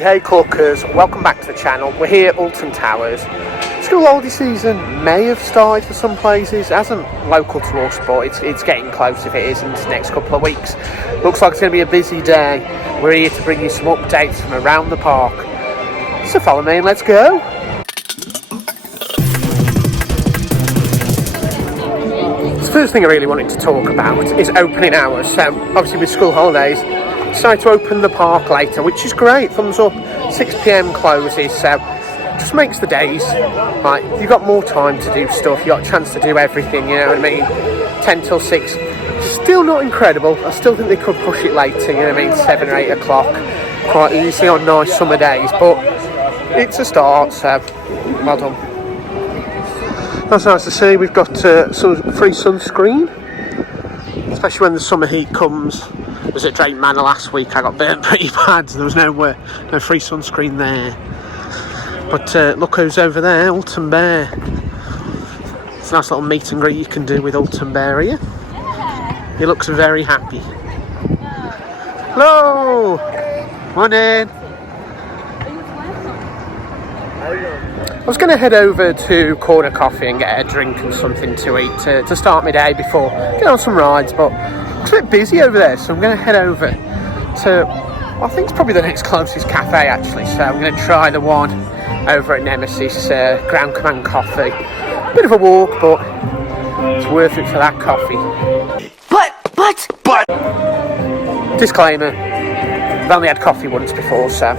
Hey Cluckers, welcome back to the channel. We're here at Alton Towers. School holiday season may have started for some places. It hasn't local to us, but it's getting close if it is in the next couple of weeks. Looks like it's going to be a busy day. We're here to bring you some updates from around the park. So follow me and let's go. The first thing I really wanted to talk about is opening hours. So obviously with school holidays, decided to open the park later, which is great. Thumbs up. 6 PM closes, so just makes the days like you've got more time to do stuff. You got a chance to do everything, you know what I mean. 10 till 6, still not incredible. I still think they could push it later, you know what I mean, 7 or 8 o'clock quite easily on nice summer days, but it's a start, so well done. That's nice to see. We've got some free sunscreen, especially when the summer heat comes. I was at Alton Manor last week. I got burnt pretty bad. There was no free sunscreen there. But look who's over there, Alton Bear. It's a nice little meet and greet you can do with Alton Bear here. He looks very happy. Hello! Morning! I was going to head over to Corner Coffee and get a drink and something to eat to start my day before get on some rides, but it's a bit busy over there, so I'm going to head over to, I think it's probably the next closest cafe actually, so I'm going to try the one over at Nemesis Ground Command Coffee. Bit of a walk, but it's worth it for that coffee. But! Disclaimer, I've only had coffee once before, so...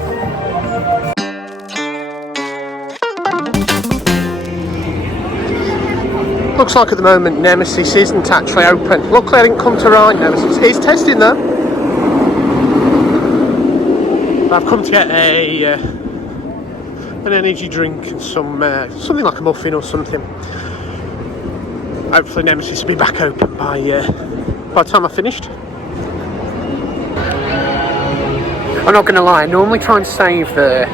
Looks like at the moment Nemesis isn't actually open. Luckily I didn't come to ride Nemesis. It's testing though. I've come to get an energy drink and something like a muffin or something. Hopefully Nemesis will be back open by the time I've finished. I'm not going to lie, I normally try and save the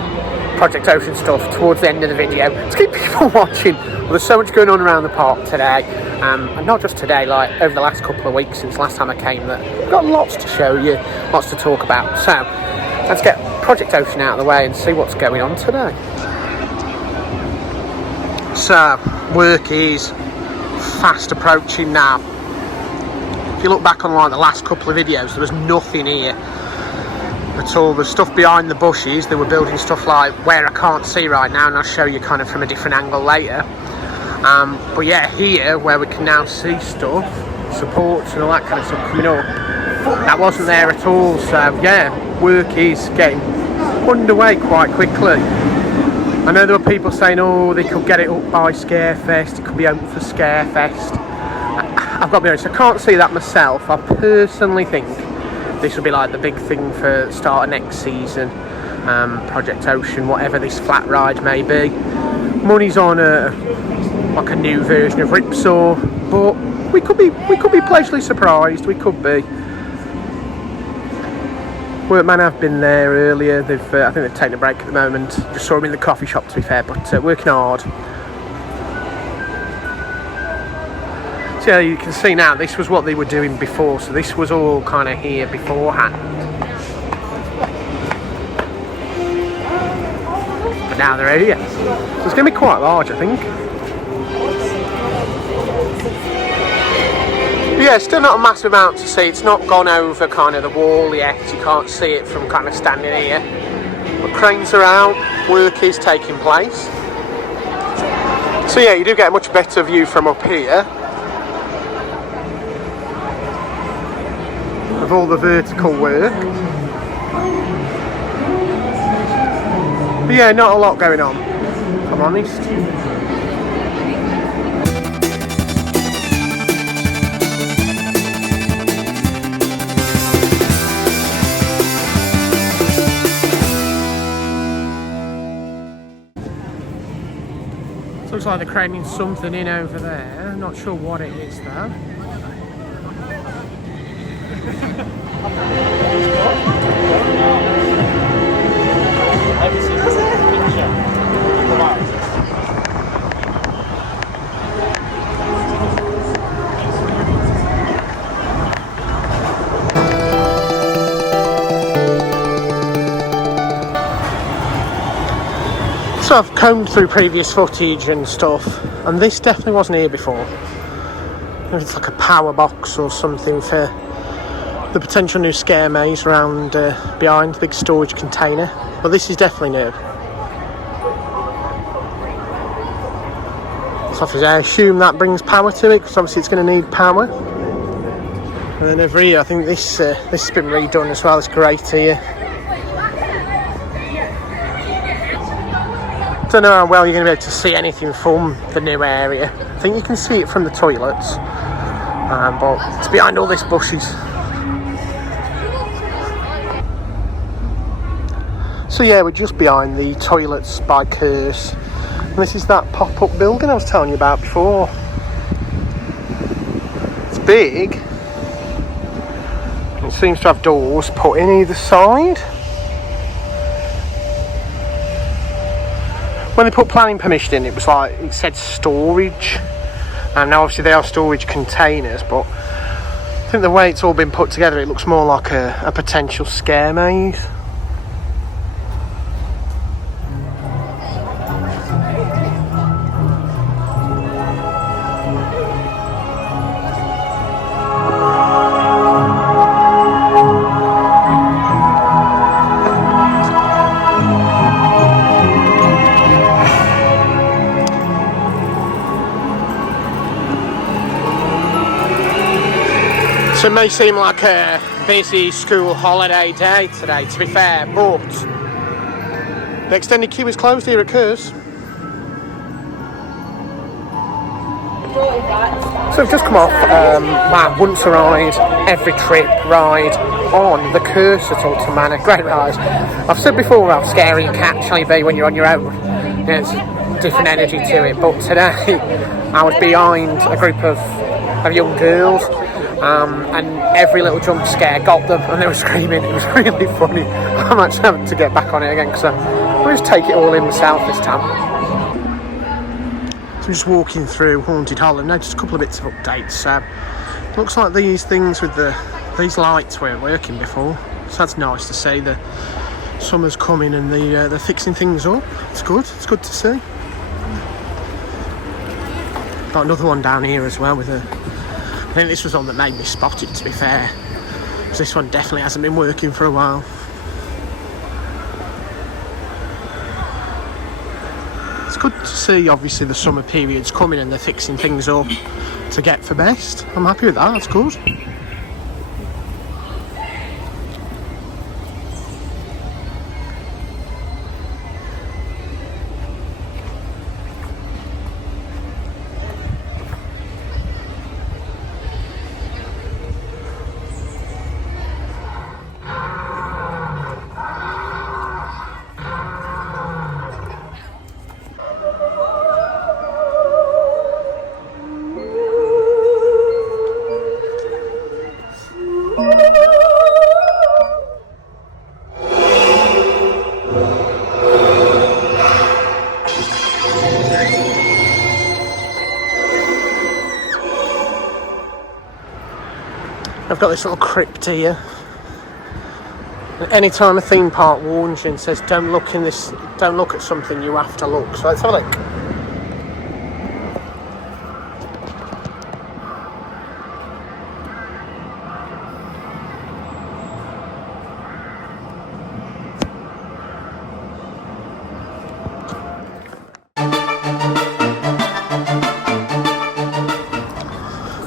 Project Ocean stuff towards the end of the video to keep people watching. Well, there's so much going on around the park today, and not just today, like over the last couple of weeks since last time I came, that I've got lots to show you, lots to talk about. So let's get Project Ocean out of the way and see what's going on today. So work is fast approaching now. If you look back on like the last couple of videos, there was nothing here at all. The stuff behind the bushes, they were building stuff like where I can't see right now, and I'll show you kind of from a different angle later. But yeah, here where we can now see stuff, supports and all that kind of stuff coming up, that wasn't there at all. So yeah, work is getting underway quite quickly. I know there were people saying, oh, they could get it up by Scarefest, it could be open for Scarefest. I've got to be honest, I can't see that myself. I personally think this will be like the big thing for start of next season. Project Ocean, whatever this flat ride may be. Money's on like a new version of Ripsaw, but we could be pleasantly surprised. We could be. Workman have been there earlier. I think they've taken a break at the moment. Just saw them in the coffee shop, to be fair, but working hard. So yeah, you can see now this was what they were doing before, so this was all kind of here beforehand. But now they're here. So it's going to be quite large, I think. But yeah, still not a massive amount to see. It's not gone over kind of the wall yet. You can't see it from kind of standing here. But cranes are out. Work is taking place. So yeah, you do get a much better view from up here of all the vertical work. But yeah, not a lot going on, if I'm honest. Looks like they're craning something in over there. Not sure what it is though. So I've combed through previous footage and stuff, and this definitely wasn't here before. It's like a power box or something for the potential new scare maze around behind the big storage container, but this is definitely new. So I assume that brings power to it, because obviously it's going to need power. And then over here, I think this has been redone as well. It's great here. Don't know how well you're going to be able to see anything from the new area. I think you can see it from the toilets, but it's behind all these bushes. So yeah, we're just behind the toilets by Curse. And this is that pop-up building I was telling you about before. It's big. It seems to have doors put in either side. When they put planning permission in, it was like, it said storage. And now obviously they are storage containers, but I think the way it's all been put together, it looks more like a potential scare maze. So it may seem like a busy school holiday day today, to be fair, but the extended queue is closed here at Curse. So we've just come off my once a ride, every trip ride on the Curse at Alton Manor. Great ride. I've said before how scary it can actually be when you're on your own. There's different energy to it, but today I was behind a group of young girls. And every little jump scare got them, and they were screaming. It was really funny. I'm actually having to get back on it again, because I'll just take it all in myself this time. So I'm just walking through Haunted Hollow. Now just a couple of bits of updates. Looks like these things with these lights weren't working before, so that's nice to see. The summer's coming and they're fixing things up. It's good to see. Got another one down here as well with I think this was one that made me spot it, to be fair, because this one definitely hasn't been working for a while. It's good to see, obviously, the summer period's coming and they're fixing things up to get for best. I'm happy with that, that's good. I've got this little crypt here. Anytime a theme park warns you and says don't look at something, you have to look. So let's have a look.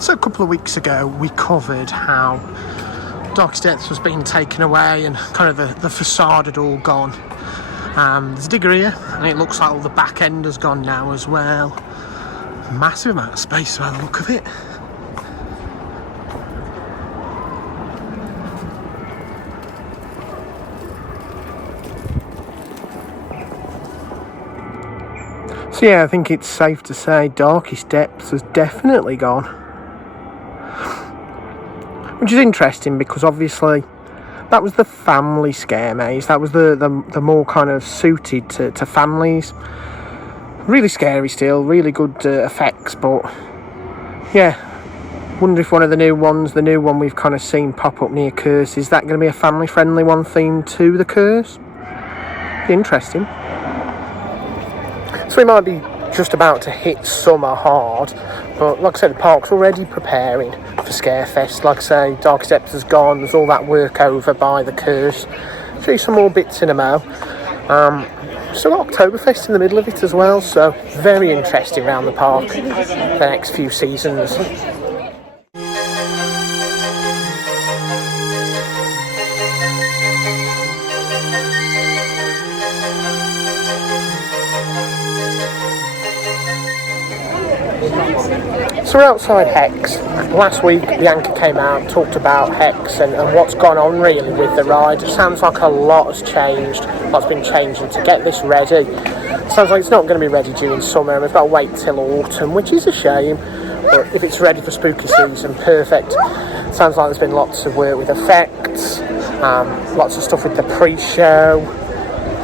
So a couple of weeks ago we covered how Darkest Depths was being taken away and kind of the facade had all gone. There's a digger here and it looks like all the back end has gone now as well. Massive amount of space by the look of it. So yeah, I think it's safe to say Darkest Depths has definitely gone. Which is interesting because obviously that was the family scare maze. That was the more kind of suited to families. Really scary still, really good effects, but yeah. Wonder if one of the new ones, the new one we've kind of seen pop up near Curse, is that going to be a family friendly one themed to the Curse? Be interesting. So we might be just about to hit summer hard, but like I said, the park's already preparing for Scarefest. Like I say, Dark Scepter's gone, there's all that work over by the curse. Show you some more bits in a mo. Still got Oktoberfest in the middle of it as well, so very interesting around the park the next few seasons. So we're outside Hex. Last week Bianca came out and talked about Hex and what's gone on really with the ride. It sounds like a lot has changed, a lot's been changing to get this ready. It sounds like it's not going to be ready during summer and we've got to wait till autumn, which is a shame, but if it's ready for spooky season, perfect. It sounds like there's been lots of work with effects, lots of stuff with the pre-show,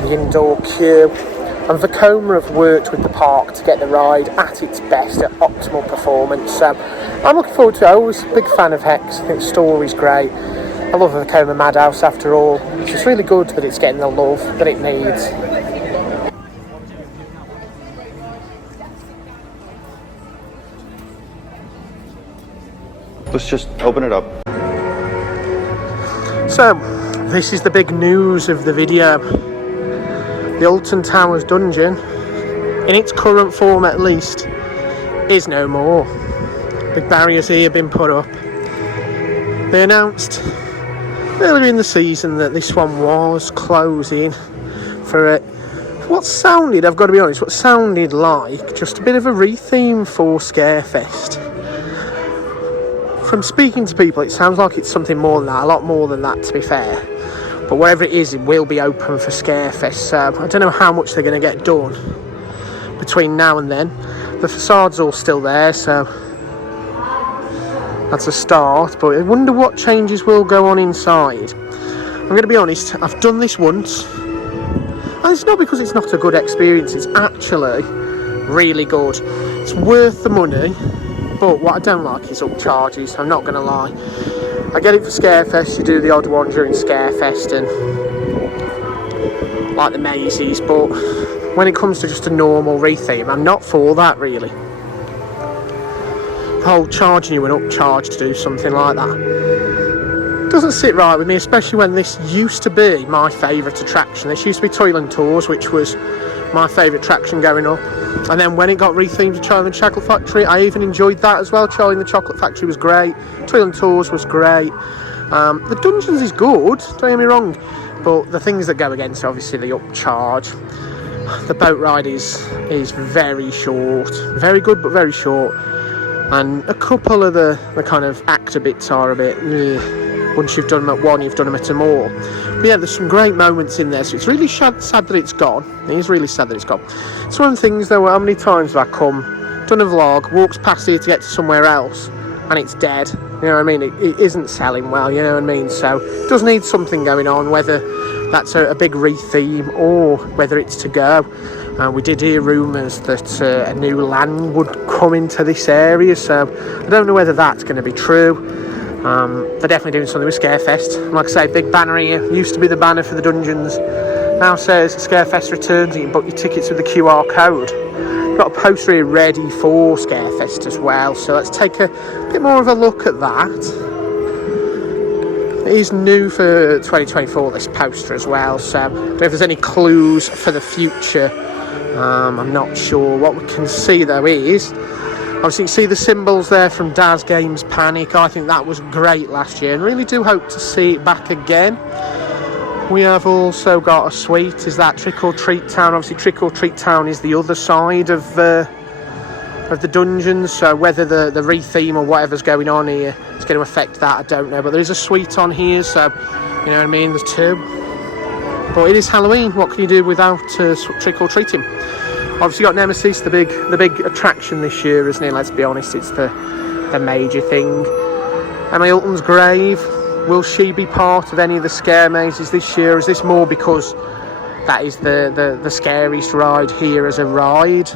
the indoor queue. And Vekoma have worked with the park to get the ride at its best, at optimal performance. I'm looking forward to it. I'm always a big fan of Hex. I think the story's great. I love the Vekoma Madhouse after all. It's just really good that it's getting the love that it needs. Let's just open it up. So, this is the big news of the video. The Alton Towers Dungeon, in its current form at least, is no more. Big barriers here have been put up. They announced earlier in the season that this one was closing for what sounded, I've got to be honest, what sounded like just a bit of a retheme for Scarefest. From speaking to people, it sounds like it's something more than that, a lot more than that to be fair. But whatever it is, it will be open for Scarefest, so I don't know how much they're going to get done between now and then. The facade's all still there, so that's a start, but I wonder what changes will go on inside. I'm going to be honest, I've done this once, and it's not because it's not a good experience, it's actually really good. It's worth the money, but what I don't like is up charges, I'm not going to lie. I get it for Scarefest, you do the odd one during Scarefest and like the mazes, but when it comes to just a normal retheme, I'm not for that really. The whole charging you an upcharge to do something like that doesn't sit right with me, especially when this used to be my favourite attraction. This used to be Alton Towers, which was my favourite attraction going up. And then when it got rethemed to Charlie and the Chocolate Factory, I even enjoyed that as well. Charlie and the Chocolate Factory was great. Alton Towers was great. The Dungeons is good, don't get me wrong. But the things that go against, obviously, the upcharge. The boat ride is very short. Very good, but very short. And a couple of the kind of actor bits are a bit... Once you've done them at one, you've done them at more. But yeah, there's some great moments in there, so it's really sad that it's gone. It is really sad that it's gone. It's one of the things, though, how many times have I come, done a vlog, walks past here to get to somewhere else, and it's dead. You know what I mean? It isn't selling well, you know what I mean? So it does need something going on, whether that's a big retheme or whether it's to go. We did hear rumours that a new land would come into this area, so I don't know whether that's going to be true. They're definitely doing something with Scarefest. Like I say, big banner here. Used to be the banner for the Dungeons. Now says Scarefest returns. You can book your tickets with the QR code. Got a poster here ready for Scarefest as well. So let's take a bit more of a look at that. It is new for 2024, this poster as well. So I don't know if there's any clues for the future. I'm not sure. What we can see though is... Obviously you can see the symbols there from Daz Games Panic. I think that was great last year and really do hope to see it back again. We have also got a suite, is that Trick or Treat Town. Obviously Trick or Treat Town is the other side of the Dungeons, so whether the retheme or whatever's going on here is going to affect that, I don't know. But there is a suite on here, so you know what I mean, there's two. But it is Halloween, what can you do without trick or treating? Obviously got Nemesis, the big attraction this year, isn't it? Let's be honest, it's the major thing. Emily Alton's grave, will she be part of any of the scare mazes this year? Is this more because that is the scariest ride here as a ride?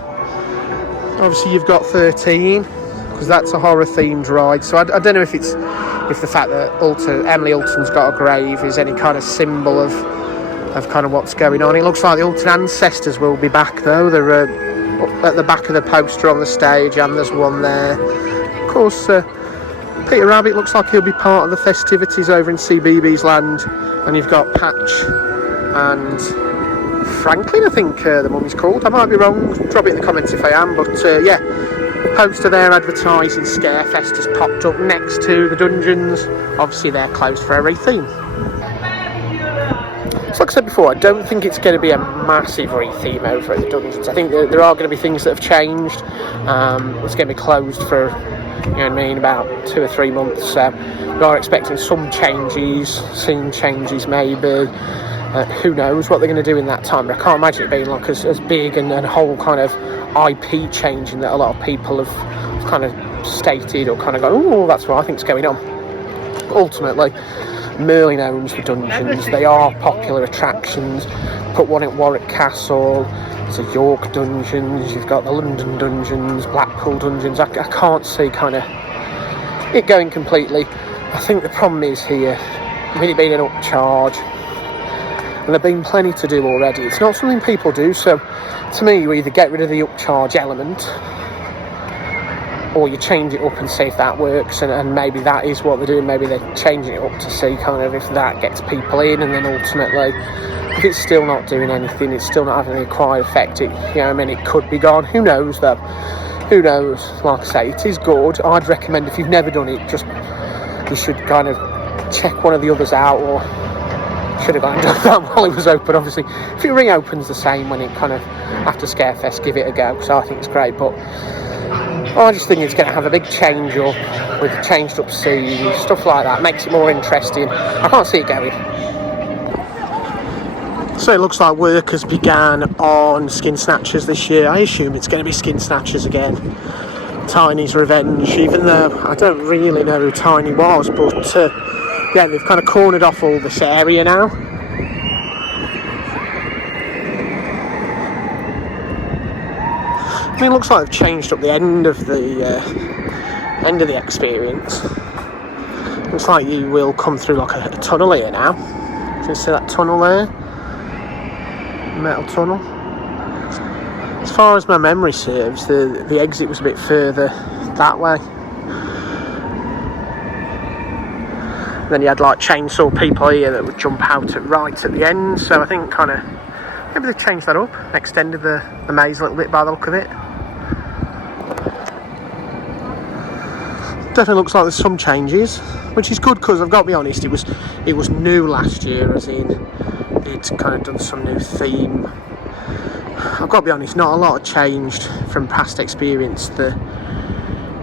Obviously you've got 13, because that's a horror themed ride, so I don't know if the fact that Emily Alton's got a grave is any kind of symbol of of kind of what's going on. It looks like the Alton ancestors will be back though. They're at the back of the poster on the stage, and there's one there. Of course, Peter Rabbit looks like he'll be part of the festivities over in CBeebies Land, and you've got Patch and Franklin, I think the mummy's called. I might be wrong, drop it in the comments if I am, but yeah, poster there advertising Scarefest has popped up next to the dungeons. Obviously they're closed for a re-theme. So like I said before, I don't think it's going to be a massive re-theme over at the dungeons. I think there are going to be things that have changed. It's going to be closed for, you know what I mean, about 2 or 3 months. So we are expecting some changes, scene changes maybe. Who knows what they're going to do in that time, but I can't imagine it being like as big and a whole kind of IP changing that a lot of people have kind of stated or kind of gone, oh, that's what I think's going on. Ultimately, Merlin owns the dungeons. They are popular attractions. Put one at Warwick Castle, there's a York Dungeons, you've got the London Dungeons, Blackpool Dungeons. I can't see kind of it going completely. I think the problem is here, with it being an upcharge, and there've been plenty to do already. It's not something people do, so to me you either get rid of the upcharge element or you change it up and see if that works, and maybe that is what they're doing. Maybe they're changing it up to see kind of if that gets people in, and then ultimately if it's still not doing anything, it's still not having the required effect, it, you know, I mean, it could be gone. Who knows though? Who knows? Like I say, it is good. I'd recommend, if you've never done it, just you should kind of check one of the others out, or should have gone and done that while it was open. Obviously, if it reopens the same when it kind of after Scarefest, give it a go, because I think it's great. But I just think it's going to have a big change up with changed up scenes, stuff like that. Makes it more interesting. I can't see it going. So it looks like work has began on Skin Snatchers this year. I assume it's going to be Skin Snatchers again. Tiny's revenge, even though I don't really know who Tiny was, but yeah, they've kind of cornered off all this area now. I mean, it looks like they've changed up the end of the experience. Looks like you will come through like a tunnel here now. You can see that tunnel there, metal tunnel. As far as my memory serves, the exit was a bit further that way. Then you had like chainsaw people here that would jump out right at the end. So I think kind of maybe they've changed that up, extended the maze a little bit by the look of it. Definitely looks like there's some changes, which is good, because I've got to be honest, it was new last year, as in it's kind of done some new theme. I've got to be honest, not a lot changed from past experience.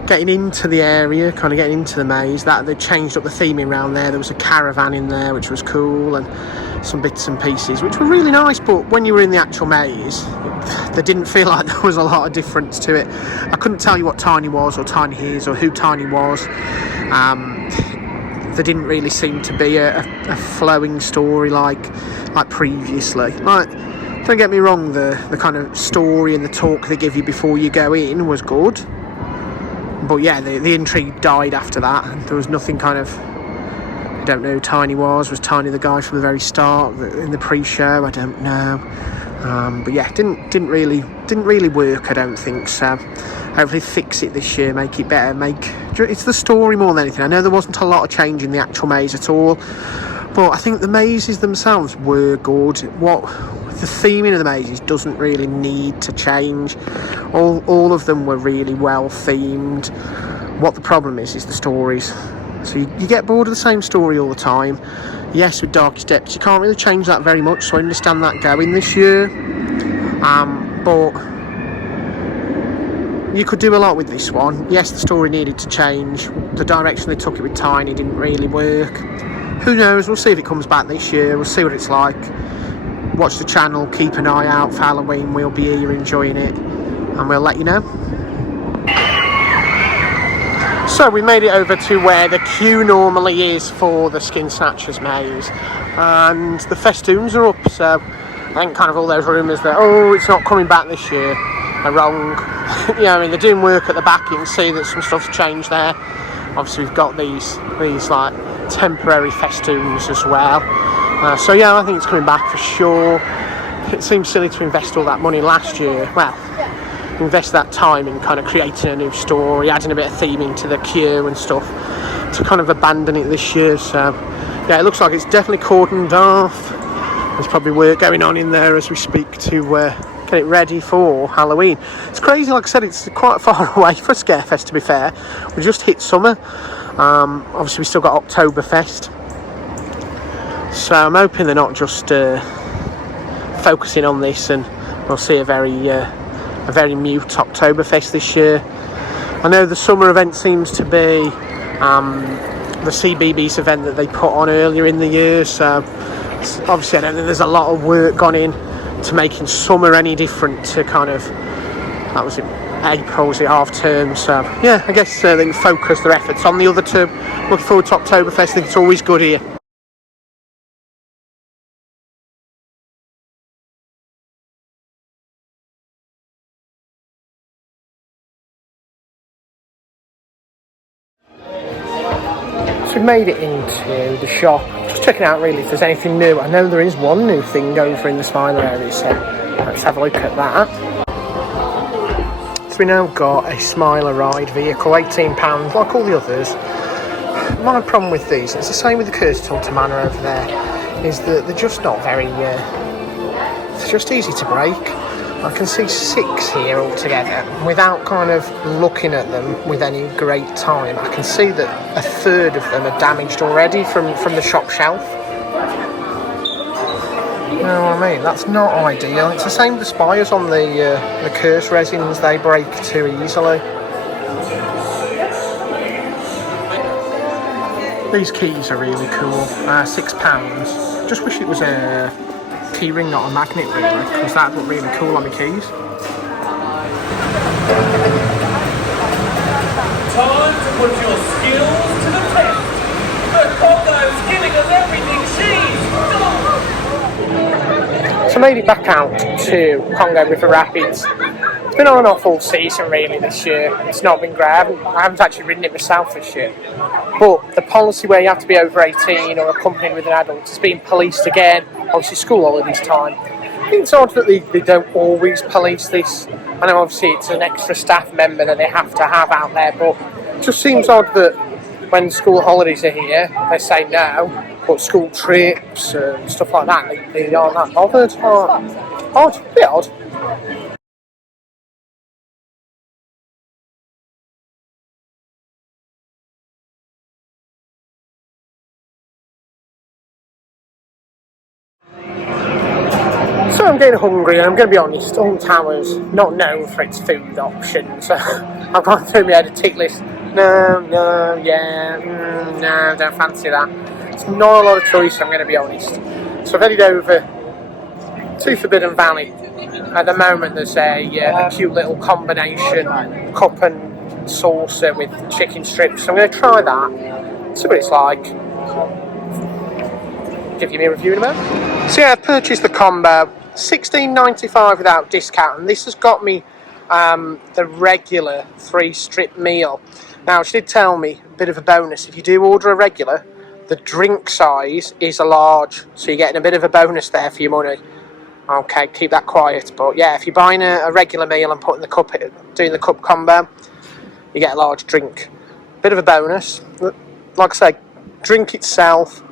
Getting into the area, kind of getting into the maze, that they changed up the theming around there. There was a caravan in there, which was cool, and some bits and pieces, which were really nice. But when you were in the actual maze, there didn't feel like there was a lot of difference to it. I couldn't tell you what Tiny was, or Tiny is, or who Tiny was. There didn't really seem to be a flowing story like previously. Like, don't get me wrong, the kind of story and the talk they give you before you go in was good. But yeah, the intrigue died after that. There was nothing kind of, I don't know who Tiny was. Was Tiny the guy from the very start in the pre-show? I don't know. But yeah, didn't really work, I don't think. So hopefully fix it this year, make it better. It's the story more than anything. I know there wasn't a lot of change in the actual maze at all, but I think the mazes themselves were good. The theming of the mazes doesn't really need to change. All of them were really well themed. What the problem is the stories. So you get bored of the same story all the time. Yes, with Darkest Depths you can't really change that very much, so I understand that going this year. But you could do a lot with this one. Yes, the story needed to change. The direction they took it with Tiny didn't really work. Who knows, we'll see if it comes back this year. We'll see what it's like. Watch the channel, keep an eye out for Halloween. We'll be here enjoying it, and we'll let you know. So we made it over to where the queue normally is for the Skin Snatchers maze, and the festoons are up. So I think kind of all those rumours that it's not coming back this year are wrong. I mean, they're doing work at the back. You can see that some stuff's changed there. Obviously we've got these like temporary festoons as well. So yeah, I think it's coming back for sure. It seems silly to invest all that money last year. Well, invest that time in kind of creating a new story, adding a bit of theming to the queue and stuff, to kind of abandon it this year. So yeah, it looks like it's definitely cordoned off. There's probably work going on in there as we speak to get it ready for Halloween. It's crazy, like I said, it's quite far away for Scarefest, to be fair. We just hit summer. Obviously we still got Oktoberfest, so I'm hoping they're not just focusing on this and we'll see a very mute Oktoberfest this year. I know the summer event seems to be the CBBS event that they put on earlier in the year, so obviously I don't think there's a lot of work gone in to making summer any different to kind of, that was it, April, was it, half term. So yeah, I guess they can focus their efforts on the other term. Looking forward to Oktoberfest. I think it's always good here. So we've made it into the shop, just checking out really if there's anything new. I know there is one new thing over in the Smiler area, so let's have a look at that. So we now got a Smiler ride vehicle, £18 like all the others. My problem with these, it's the same with the Alton Manor over there, is that they're just not very, they're just easy to break. I can see 6 here altogether. Without kind of looking at them with any great time, I can see that a third of them are damaged already from the shop shelf. You know what I mean? That's not ideal. It's the same with the spires on the curse resins, they break too easily. These keys are really cool, £6. Just wish it was a key ring, not a magnet really, because that would look really cool on the keys. Time to put your skills to the test. The Congo's giving us everything she's. So I made it back out to Congo River Rapids. It's been on and off all season really this year. It's not been great. I haven't actually ridden it myself this year. But the policy where you have to be over 18 or accompanied with an adult is being policed again. Obviously school holidays time. I think it's odd that they don't always police this. I know obviously it's an extra staff member that they have to have out there, but it just seems odd that when school holidays are here, they say no, but school trips and stuff like that, they aren't that bothered. Odd, a bit odd. So I'm getting hungry, and I'm going to be honest, Alton Towers not known for its food options. I've gone through my head a tick list. No, don't fancy that. It's not a lot of choice, I'm going to be honest. So I've headed over to Forbidden Valley. At the moment there's a cute little combination cup and saucer with chicken strips. So I'm going to try that, see what it's like. Give you a review in a moment. So yeah, I've purchased the combo, $16.95 without discount, and this has got me the regular 3-strip meal. Now she did tell me a bit of a bonus, if you do order a regular, the drink size is a large, so you're getting a bit of a bonus there for your money. Okay, keep that quiet, but yeah, if you're buying a regular meal and putting the cup, doing the cup combo, you get a large drink. Bit of a bonus. Like I say, drink itself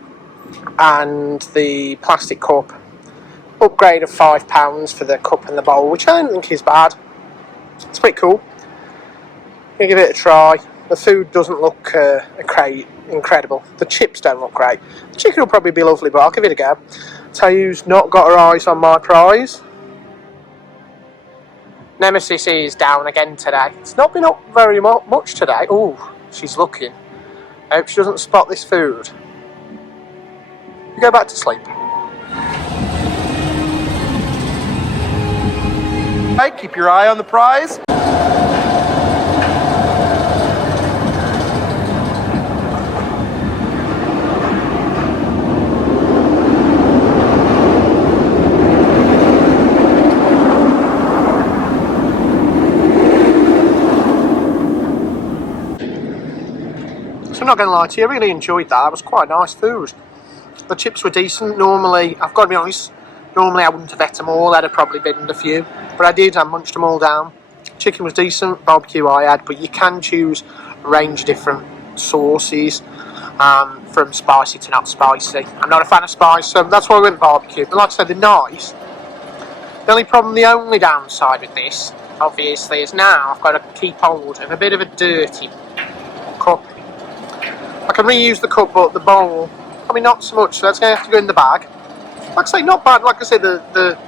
and the plastic cup, upgrade of £5 for the cup and the bowl, which I don't think is bad. It's pretty cool. Gonna give it a try. The food doesn't look incredible. The chips don't look great. The chicken will probably be lovely, but I'll give it a go. Tayu's not got her eyes on my prize. Nemesis is down again today. It's not been up very much today. Oh, she's looking. I hope she doesn't spot this food. You go back to sleep. Hey, keep your eye on the prize. So I'm not going to lie to you, I really enjoyed that. It was quite nice food. The chips were decent. Normally, I've got to be honest, normally I wouldn't have ate them all. I'd have probably binned a few. But I did, I munched them all down. Chicken was decent, barbecue I had, but you can choose a range of different sauces, from spicy to not spicy. I'm not a fan of spice, so that's why I went barbecue. But like I said, they're nice. The only problem, the only downside with this, obviously, is now I've got to keep hold of a bit of a dirty cup. I can reuse the cup, but the bowl, I mean, not so much, so that's going to have to go in the bag. Like I say, not bad. Like I said, the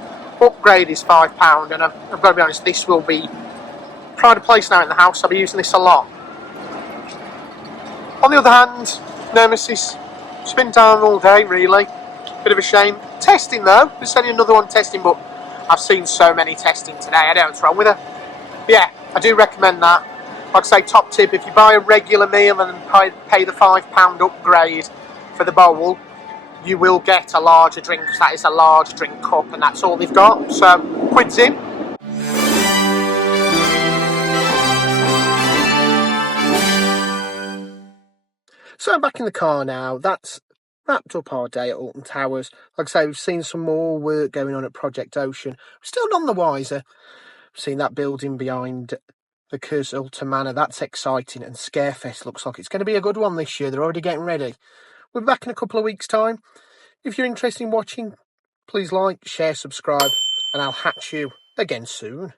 upgrade is £5, and I've got to be honest, this will be pride of place now in the house. I'll be using this a lot. On the other hand, Nemesis, spin down all day, really. Bit of a shame. Testing though, there's only another one testing, but I've seen so many testing today, I don't know what's wrong with her. But yeah, I do recommend that. Like I say, top tip, if you buy a regular meal and pay the £5 upgrade for the bowl, you will get a larger drink, because that is a large drink cup, and that's all they've got. So, quids in. So I'm back in the car now. That's wrapped up our day at Alton Towers. Like I say, we've seen some more work going on at Project Ocean. We're still none the wiser. We've seen that building behind the Curse Alton Manor. That's exciting. And Scarefest looks like it's going to be a good one this year. They're already getting ready. We'll be back in a couple of weeks' time. If you're interested in watching, please like, share, subscribe, and I'll hatch you again soon.